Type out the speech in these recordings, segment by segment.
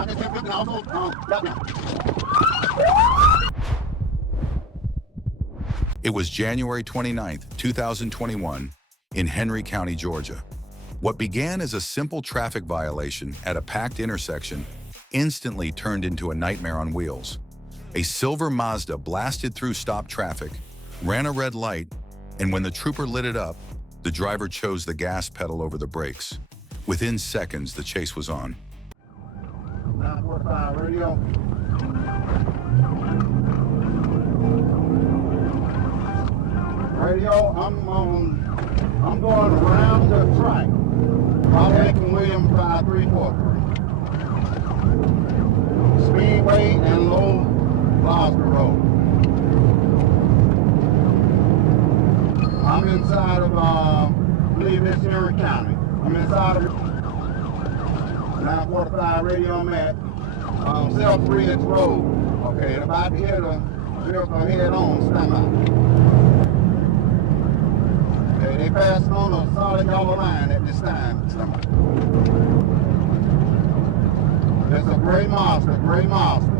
I just 1050 and also dashcam. It was January 29th, 2021, in Henry County, Georgia. What began as a simple traffic violation at a packed intersection instantly turned into a nightmare on wheels. A silver Mazda blasted through stopped traffic, ran a red light, and when the trooper lit it up, the driver chose the gas pedal over the brakes. Within seconds, the chase was on. 945 radio. Radio, I'm going around the track. I'm making William 5343. Speedway and Low Gloucester Road. I'm inside of, I believe it's Henry County. I'm inside of 945 radio. I'm at South Bridge Road. Okay, about to hit a vehicle head on, stand by. Okay, they passing on a solid yellow line at this time, stand by. It's a gray monster, gray monster.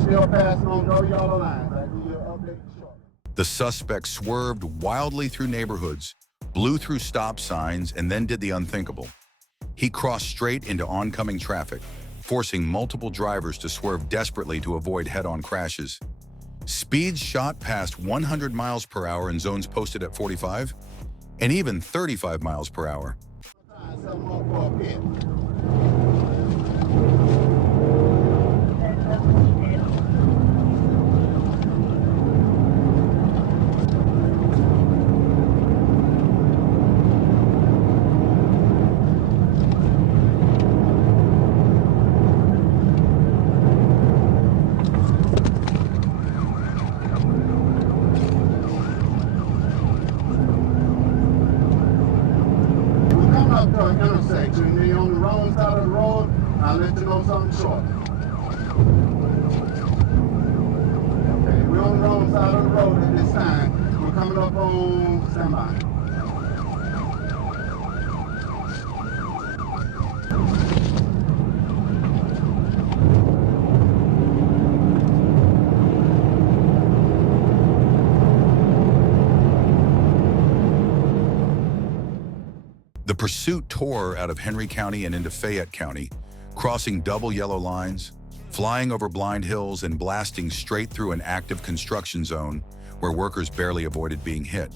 Still passing on those yellow lines. I give you an update shortly. The suspect swerved wildly through neighborhoods, blew through stop signs, and then did the unthinkable. He crossed straight into oncoming traffic, forcing multiple drivers to swerve desperately to avoid head-on crashes. Speeds shot past 100 miles per hour in zones posted at 45, and even 35 miles per hour. Intersection, you're on the wrong side of the road, I'll let you know something short. Okay, we're on the wrong side of the road at this time. We're coming up on standby. The pursuit tore out of Henry County and into Fayette County, crossing double yellow lines, flying over blind hills, and blasting straight through an active construction zone where workers barely avoided being hit.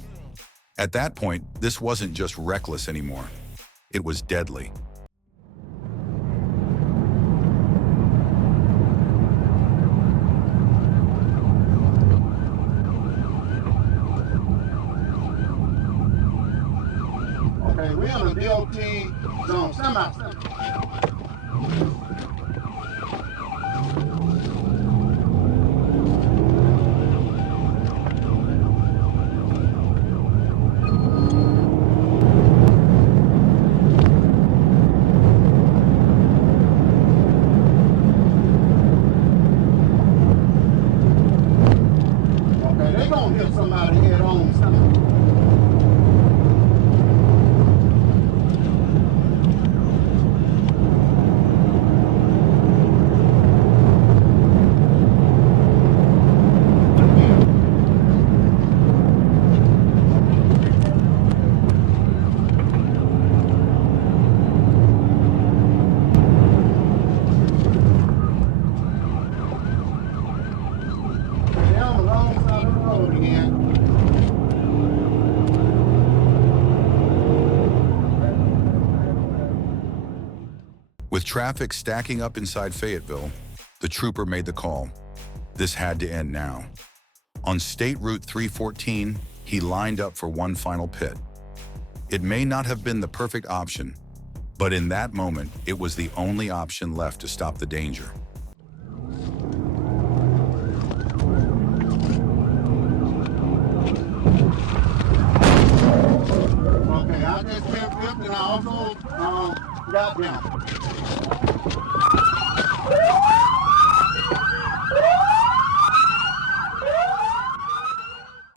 At that point, this wasn't just reckless anymore. It was deadly. Okay, we're in the DOT zone. Stand by, stand by. Okay, they're gonna hit somebody head on. Stand by. With traffic stacking up inside Fayetteville, the trooper made the call. This had to end now. On State Route 314, he lined up for one final pit. It may not have been the perfect option, but in that moment, it was the only option left to stop the danger. Okay, I just 1050 and I also Goddamn.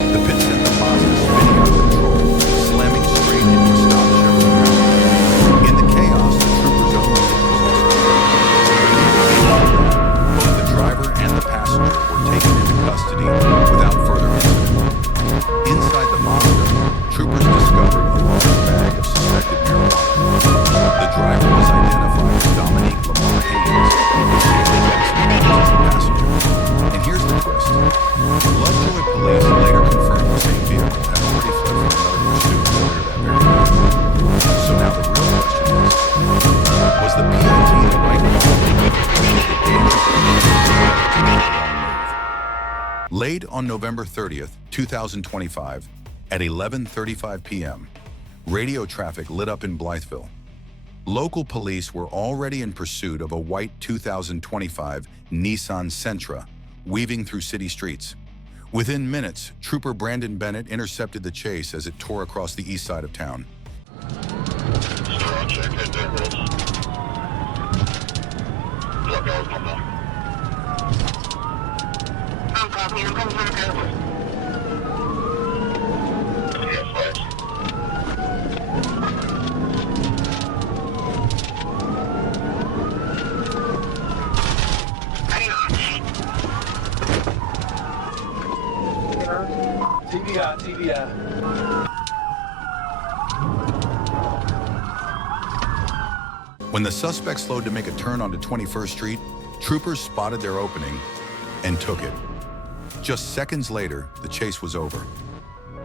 The pit sent the Mazda spinning out of control, slamming straight into a stopped Chevrolet Malibu. In the chaos, the troopers owned the both the driver and the passenger were taken into custody without further incident. Inside the Mazda, troopers discovered a large bag of suspected marijuana. The driver was identified as Dominique Lamar Haynes, with Haley Jackson Haynes as the passenger. And here's the twist. Lovejoy police later confirmed the same vehicle had already fled from another pursuit earlier that very night. So now the real question is, was the PIT the right call, or did the dangerous make the wrong move? Late on November 30th, 2025, at 11:35 p.m., radio traffic lit up in Blytheville. Local police were already in pursuit of a white 2025 Nissan Sentra weaving through city streets. Within minutes, Trooper Brandon Bennett intercepted the chase as it tore across the east side of town. TBI. When the suspect slowed to make a turn onto 21st Street, troopers spotted their opening and took it. Just seconds later, the chase was over.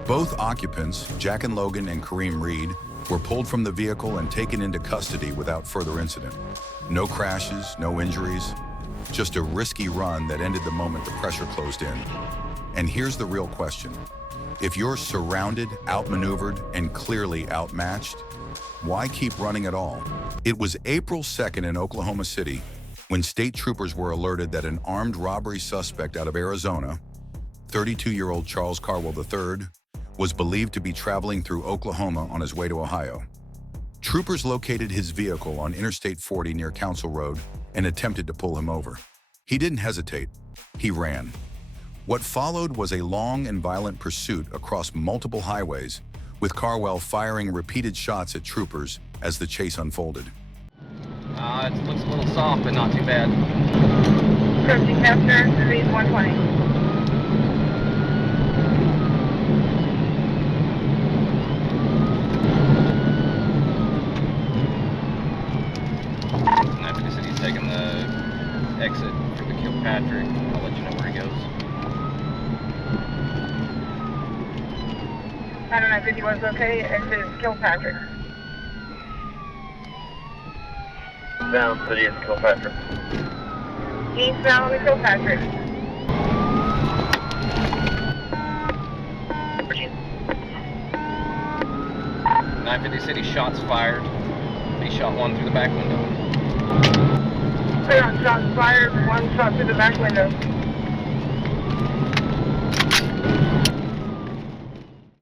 Both occupants, Jack and Logan and Kareem Reed, were pulled from the vehicle and taken into custody without further incident. No crashes, no injuries, just a risky run that ended the moment the pressure closed in. And here's the real question. If you're surrounded, outmaneuvered, and clearly outmatched, why keep running at all? It was April 2nd in Oklahoma City when state troopers were alerted that an armed robbery suspect out of Arizona, 32-year-old Charles Carwell III, was believed to be traveling through Oklahoma on his way to Ohio. Troopers located his vehicle on Interstate 40 near Council Road and attempted to pull him over. He didn't hesitate. He ran. What followed was a long and violent pursuit across multiple highways, with Carwell firing repeated shots at troopers as the chase unfolded. It looks a little soft, but not too bad. Approaching Chester, speed 120. After the city's taking the exit for the Kilpatrick, I'll let you know where he goes. I don't know if 51's okay. Exit Kilpatrick. Down city is Kilpatrick. Eastbound to Kilpatrick. 950 City, shots fired. He shot one through the back window. Clear on shots fired. One shot through the back window.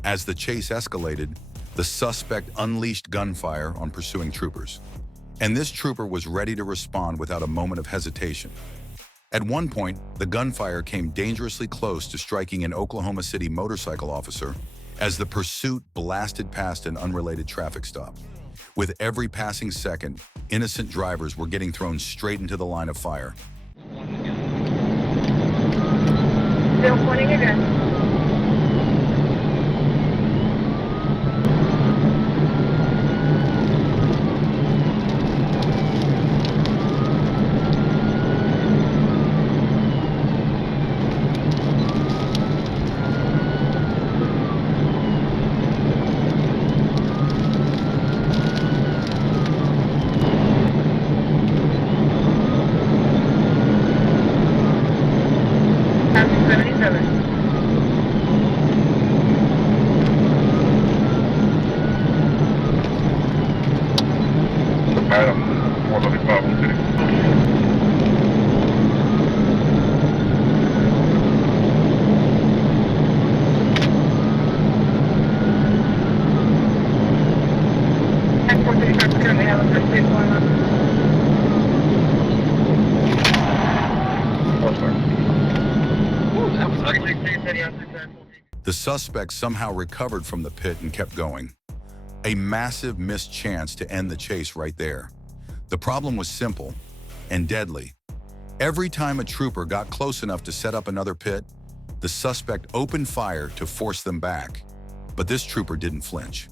As the chase escalated, the suspect unleashed gunfire on pursuing troopers. And this trooper was ready to respond without a moment of hesitation. At one point, the gunfire came dangerously close to striking an Oklahoma City motorcycle officer as the pursuit blasted past an unrelated traffic stop. With every passing second, innocent drivers were getting thrown straight into the line of fire. Still pointing again. Madam, 435 on city. And 435 is going we have a pursuit going on. Ooh, that was ugly. The suspect somehow recovered from the pit and kept going. A massive missed chance to end the chase right there. The problem was simple and deadly. Every time a trooper got close enough to set up another pit, the suspect opened fire to force them back. But this trooper didn't flinch.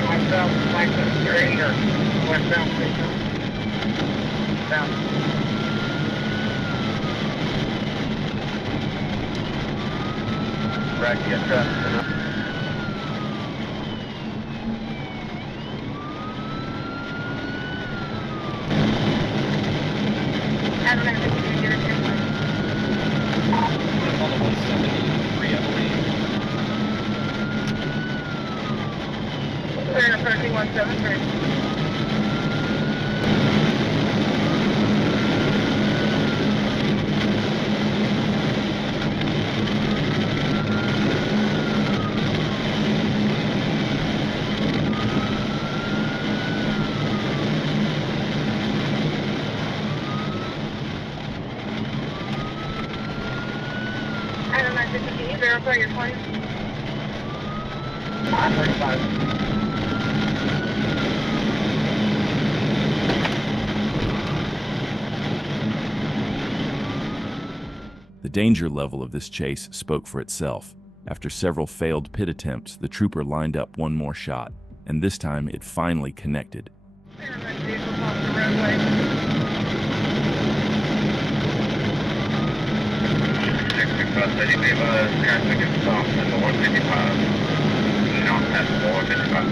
On the 173, I believe. We're approaching 173. Item 950, can you verify your claim? 535. The danger level of this chase spoke for itself. After several failed pit attempts, the trooper lined up one more shot, and this time it finally connected. Vehicles off the roadway. 665 city, we have a traffic and stop in the 155. Not past the 155.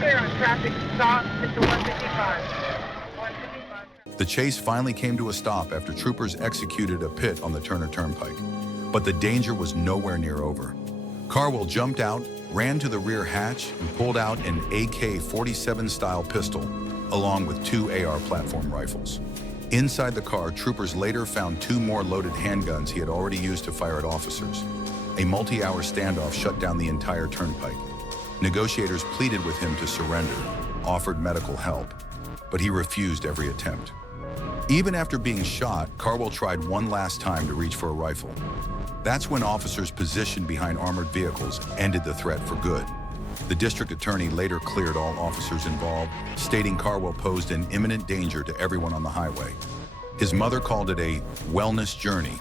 Clear on traffic stop at the 155. 155. The chase finally came to a stop after troopers executed a pit on the Turner Turnpike. But the danger was nowhere near over. Carwell jumped out, ran to the rear hatch, and pulled out an AK-47 style pistol, along with 2 AR platform rifles. Inside the car, troopers later found 2 more loaded handguns he had already used to fire at officers. A multi-hour standoff shut down the entire turnpike. Negotiators pleaded with him to surrender, offered medical help, but he refused every attempt. Even after being shot, Carwell tried one last time to reach for a rifle. That's when officers positioned behind armored vehicles ended the threat for good. The district attorney later cleared all officers involved, stating Carwell posed an imminent danger to everyone on the highway. His mother called it a wellness journey.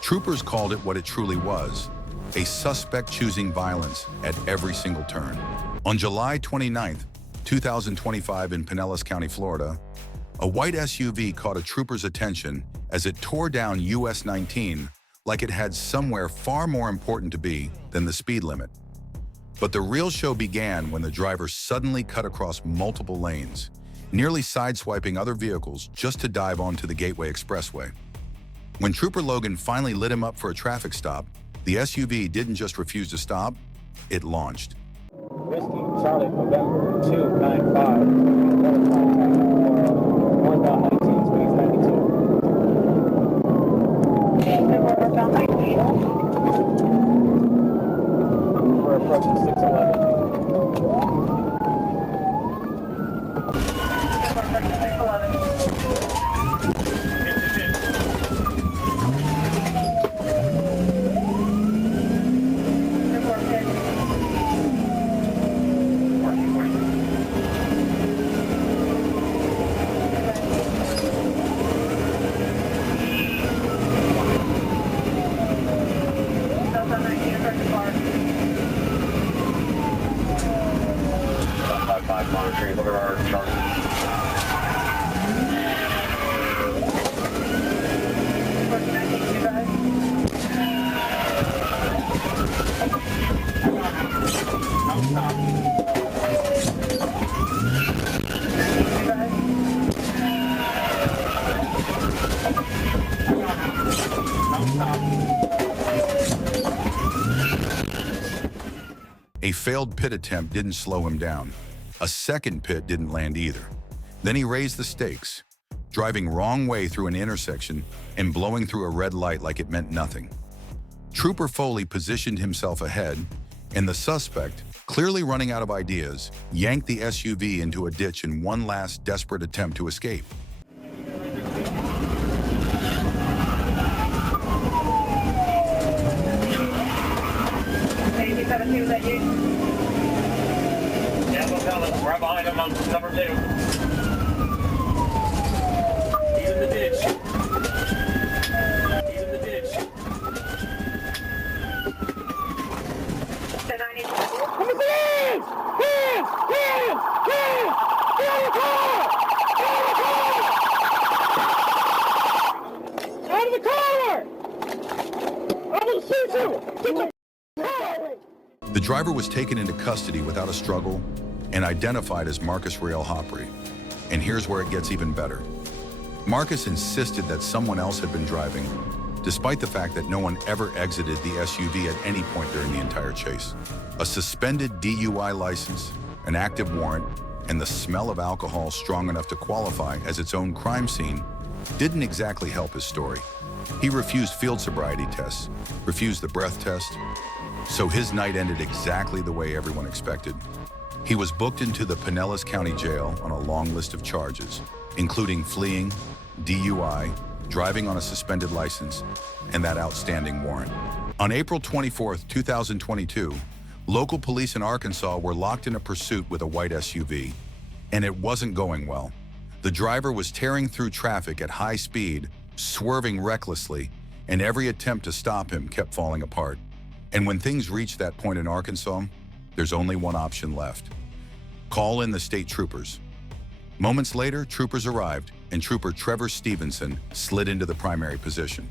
Troopers called it what it truly was, a suspect choosing violence at every single turn. On July 29th, 2025 in Pinellas County, Florida, a white SUV caught a trooper's attention as it tore down US 19 like it had somewhere far more important to be than the speed limit. But the real show began when the driver suddenly cut across multiple lanes, nearly sideswiping other vehicles just to dive onto the Gateway Expressway. When Trooper Logan finally lit him up for a traffic stop, the SUV didn't just refuse to stop, it launched. Whiskey, Charlie, November 295, 1.19, speeds 92. We're approaching 611. Monitoring, look at our chart. A failed pit attempt didn't slow him down. A second pit didn't land either. Then he raised the stakes, driving wrong way through an intersection and blowing through a red light like it meant nothing. Trooper Foley positioned himself ahead, and the suspect, clearly running out of ideas, yanked the SUV into a ditch in one last desperate attempt to escape. Is that you? Yeah, we'll tell them. Right behind him on number 2. He's in the ditch. He's in the ditch. Then I need to... Hands! Hands! Hands! Hands! Get out of the car! Get out of the car! Out of the car! I'm gonna shoot you! Get the car! The driver was taken into custody without a struggle and identified as Marcus Rail Hopry. And here's where it gets even better. Marcus insisted that someone else had been driving, despite the fact that no one ever exited the SUV at any point during the entire chase. A suspended DUI license, an active warrant, and the smell of alcohol strong enough to qualify as its own crime scene didn't exactly help his story. He refused field sobriety tests, refused the breath test, so his night ended exactly the way everyone expected. He was booked into the Pinellas County Jail on a long list of charges, including fleeing, DUI, driving on a suspended license, and that outstanding warrant. On April 24, 2022, local police in Arkansas were locked in a pursuit with a white SUV, and it wasn't going well. The driver was tearing through traffic at high speed, swerving recklessly, and every attempt to stop him kept falling apart. And when things reach that point in Arkansas, there's only one option left. Call in the state troopers. Moments later, troopers arrived, and Trooper Trevor Stevenson slid into the primary position.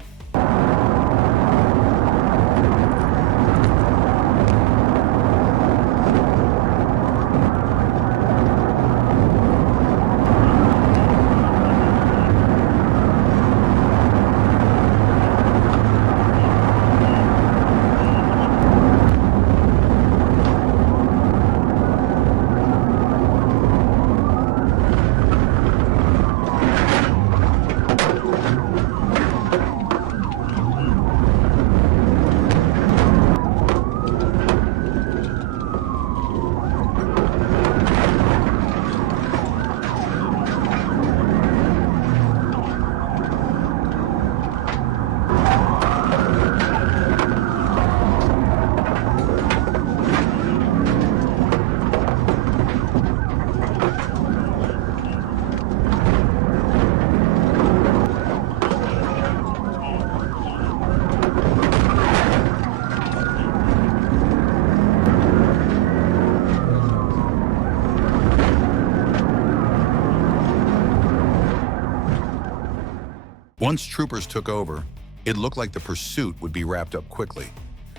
Once troopers took over, it looked like the pursuit would be wrapped up quickly.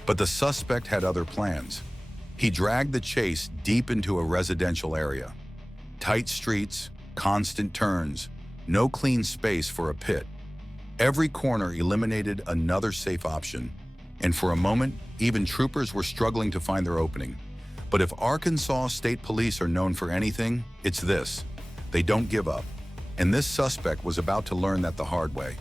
But the suspect had other plans. He dragged the chase deep into a residential area. Tight streets, constant turns, no clean space for a pit. Every corner eliminated another safe option. And for a moment, even troopers were struggling to find their opening. But if Arkansas State Police are known for anything, it's this: they don't give up. And this suspect was about to learn that the hard way.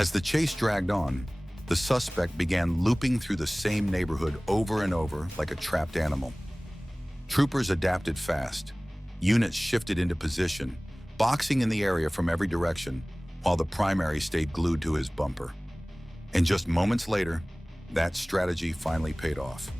As the chase dragged on, the suspect began looping through the same neighborhood over and over like a trapped animal. Troopers adapted fast. Units shifted into position, boxing in the area from every direction, while the primary stayed glued to his bumper. And just moments later, that strategy finally paid off.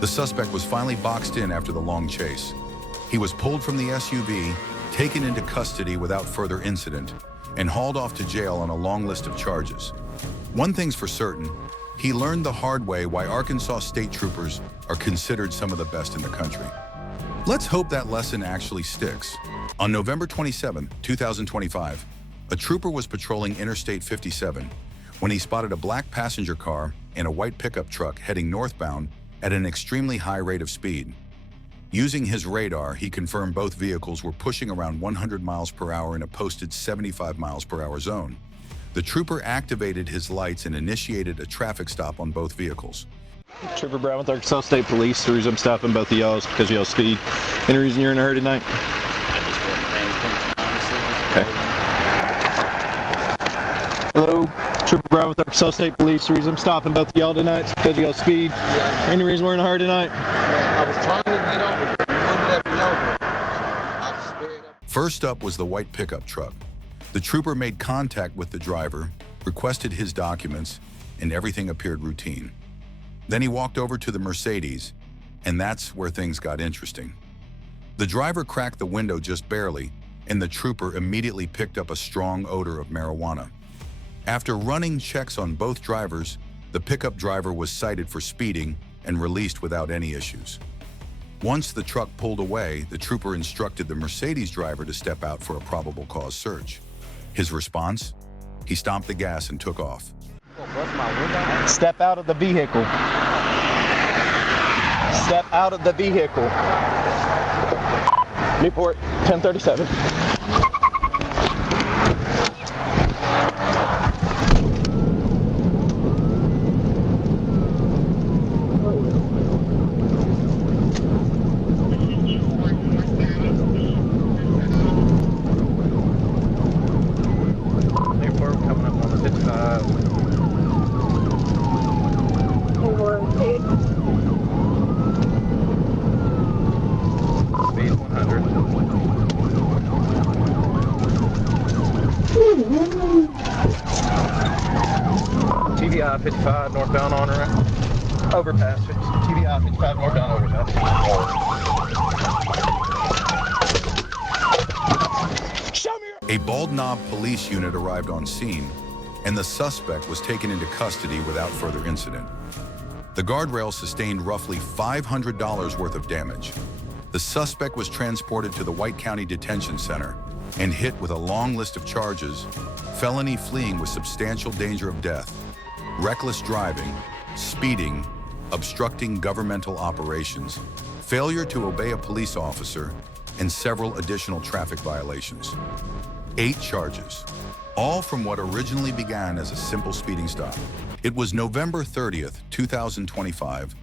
The suspect was finally boxed in after the long chase. He was pulled from the SUV, taken into custody without further incident, and hauled off to jail on a long list of charges. One thing's for certain, he learned the hard way why Arkansas state troopers are considered some of the best in the country. Let's hope that lesson actually sticks. On November 27, 2025, a trooper was patrolling Interstate 57 when he spotted a black passenger car and a white pickup truck heading northbound at an extremely high rate of speed. Using his radar, he confirmed both vehicles were pushing around 100 miles per hour in a posted 75 miles per hour zone. The trooper activated his lights and initiated a traffic stop on both vehicles. Trooper Brown with Arkansas State Police. The reason I'm stopping both of y'all is because of y'all's speed. Any reason you're in a hurry tonight? Okay. Hello, Trooper Brown with Arkansas State Police. The reason I'm stopping both of y'all tonight is because of y'all's speed. Any reason we're in a hurry tonight? I was trying to get over, but you wouldn't let me over. I sped up. First up was the white pickup truck. The trooper made contact with the driver, requested his documents, and everything appeared routine. Then he walked over to the Mercedes, and that's where things got interesting. The driver cracked the window just barely, and the trooper immediately picked up a strong odor of marijuana. After running checks on both drivers, the pickup driver was cited for speeding and released without any issues. Once the truck pulled away, the trooper instructed the Mercedes driver to step out for a probable cause search. His response? He stomped the gas and took off. Step out of the vehicle. Step out of the vehicle. Newport, 1037. Newport coming up on the 55. Speed 100. TVI 55 northbound on ramp. Overpass. TVI 55 northbound overpass. A Bald Knob police unit arrived on scene, and the suspect was taken into custody without further incident. The guardrail sustained roughly $500 worth of damage. The suspect was transported to the White County Detention Center and hit with a long list of charges: felony fleeing with substantial danger of death, reckless driving, speeding, obstructing governmental operations, failure to obey a police officer, and several additional traffic violations. 8 charges, all from what originally began as a simple speeding stop. It was November 30th, 2025,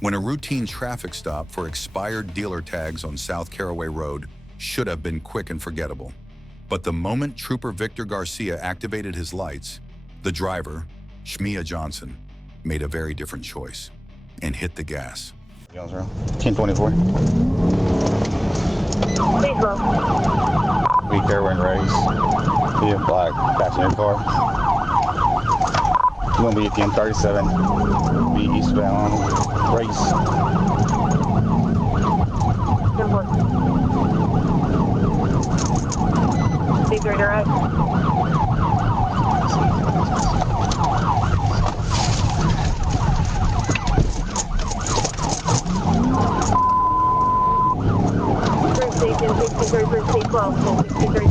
when a routine traffic stop for expired dealer tags on South Caraway Road should have been quick and forgettable. But the moment Trooper Victor Garcia activated his lights, the driver, Shmia Johnson, made a very different choice and hit the gas. 1024. Please go. Be careful and race. Be a black passenger car. You're going to be at 1037. Be eastbound. Race. Speed right direct. First station, 63, first station 12, 63.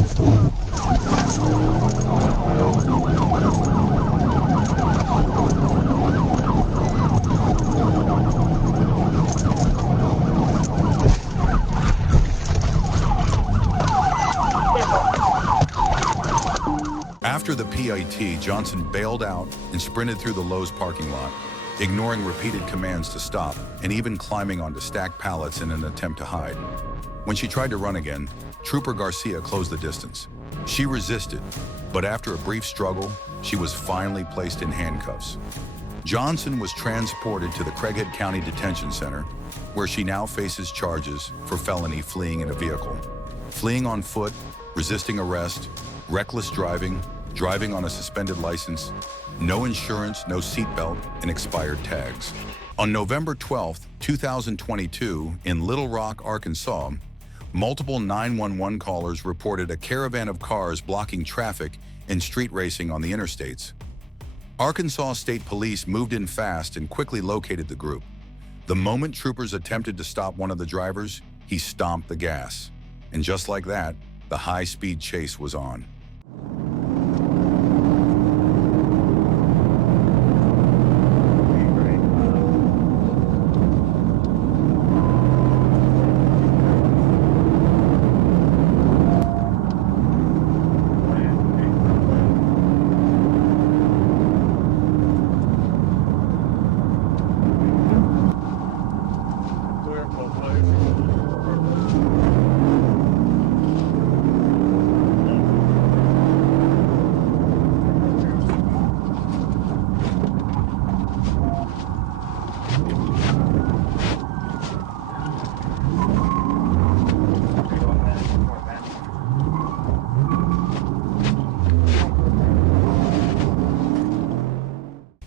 After the PIT, Johnson bailed out and sprinted through the Lowe's parking lot, ignoring repeated commands to stop and even climbing onto stacked pallets in an attempt to hide. When she tried to run again, Trooper Garcia closed the distance. She resisted, but after a brief struggle, she was finally placed in handcuffs. Johnson was transported to the Craighead County Detention Center, where she now faces charges for felony fleeing in a vehicle, fleeing on foot, resisting arrest, reckless driving, driving on a suspended license, no insurance, no seatbelt, and expired tags. On November 12, 2022, in Little Rock, Arkansas, multiple 911 callers reported a caravan of cars blocking traffic and street racing on the interstates. Arkansas State Police moved in fast and quickly located the group. The moment troopers attempted to stop one of the drivers, he stomped the gas. And just like that, the high-speed chase was on.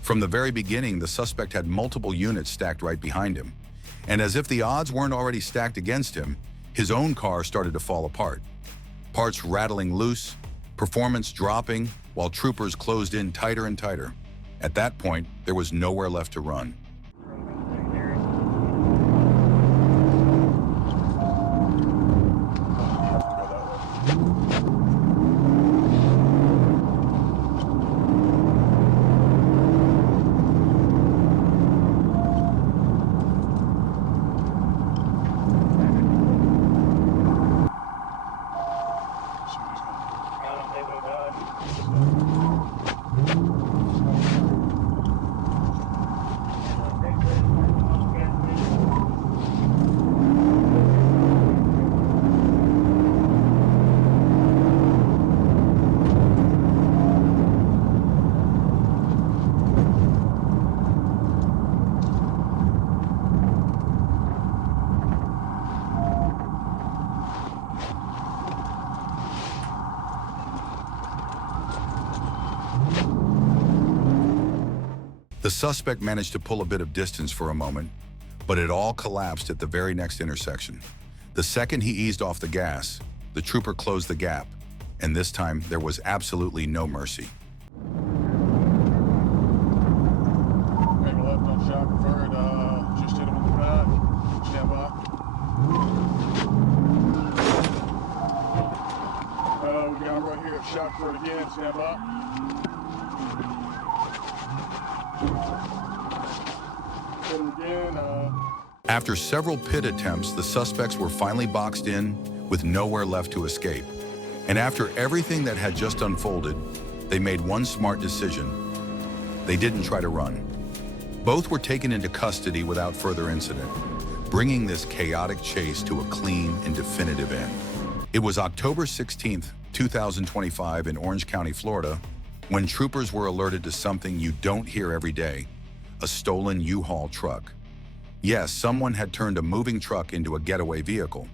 From the very beginning, the suspect had multiple units stacked right behind him. And as if the odds weren't already stacked against him, his own car started to fall apart. Parts rattling loose, performance dropping, while troopers closed in tighter and tighter. At that point, there was nowhere left to run. The suspect managed to pull a bit of distance for a moment, but it all collapsed at the very next intersection. The second he eased off the gas, the trooper closed the gap, and this time there was absolutely no mercy. Angle left on shot preferred, just hit him with the back. Stand by. We got him right here, shot preferred again, stand by. Hit him again, After several pit attempts, the suspects were finally boxed in with nowhere left to escape. And after everything that had just unfolded, they made one smart decision. They didn't try to run. Both were taken into custody without further incident, bringing this chaotic chase to a clean and definitive end. It was October 16th, 2025 in Orange County, Florida, when troopers were alerted to something you don't hear every day, a stolen U-Haul truck. Yes, someone had turned a moving truck into a getaway vehicle.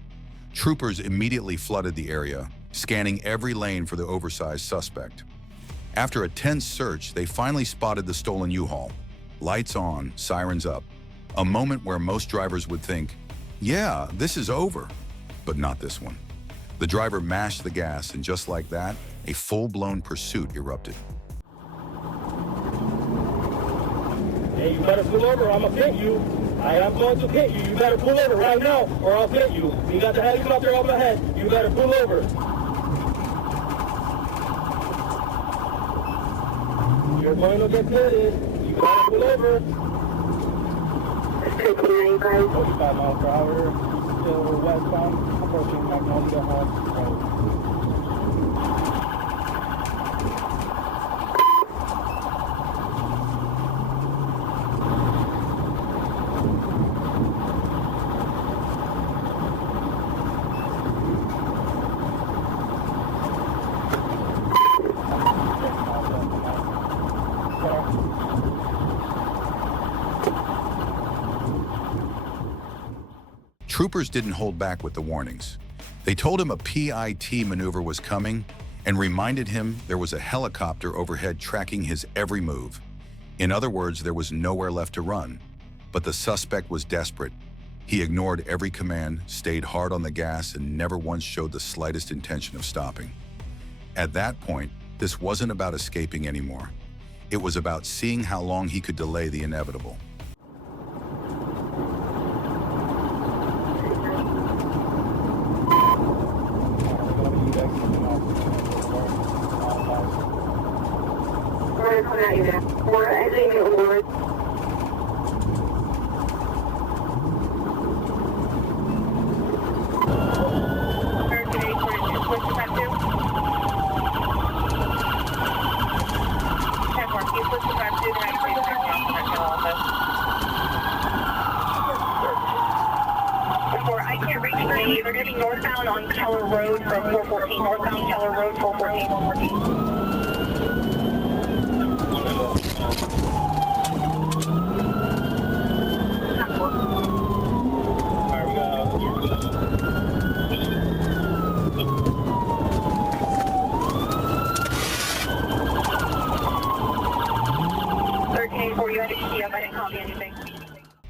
Troopers immediately flooded the area, scanning every lane for the oversized suspect. After a tense search, they finally spotted the stolen U-Haul. Lights on, sirens up. A moment where most drivers would think, yeah, this is over. But not this one. The driver mashed the gas, and just like that, a full-blown pursuit erupted. Hey, you better pull over or I'm gonna get you. I am going to get you. You better pull over right now or I'll get you. You got the helicopter over my head. You better pull over. You're going to get pitted. You gotta pull over. 45 miles per hour. Still westbound. Approaching Magnolia Hall Road. Troopers didn't hold back with the warnings. They told him a PIT maneuver was coming and reminded him there was a helicopter overhead tracking his every move. In other words, there was nowhere left to run. But the suspect was desperate. He ignored every command, stayed hard on the gas, and never once showed the slightest intention of stopping. At that point, this wasn't about escaping anymore. It was about seeing how long he could delay the inevitable. We're exiting Lord. I can't reach me. They're going to be northbound on Keller Road from 414. Northbound Keller Road, 414.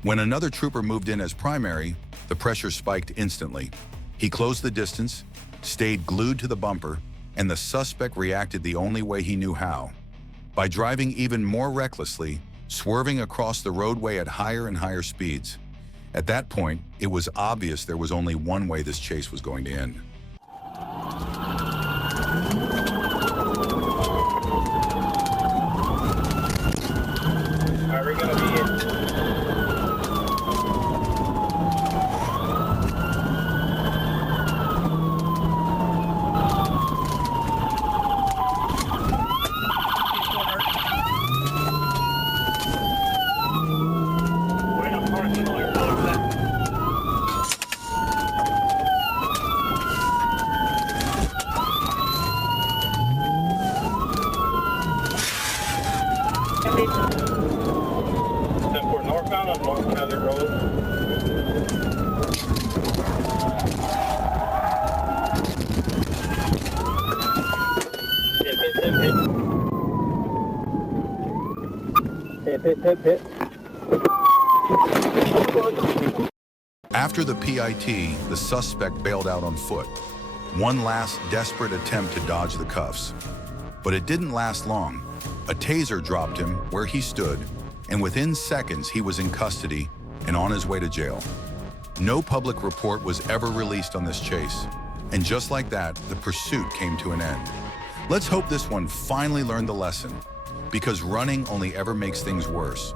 When another trooper moved in as primary, the pressure spiked instantly. He closed the distance, stayed glued to the bumper, and the suspect reacted the only way he knew how. By driving even more recklessly, swerving across the roadway at higher and higher speeds. At that point, it was obvious there was only one way this chase was going to end. Are we gonna be in? Northbound on North County Road. Hit. After the PIT, the suspect bailed out on foot. One last desperate attempt to dodge the cuffs. But it didn't last long. A taser dropped him where he stood, and within seconds he was in custody and on his way to jail. No public report was ever released on this chase. And just like that, the pursuit came to an end. Let's hope this one finally learned the lesson, because running only ever makes things worse.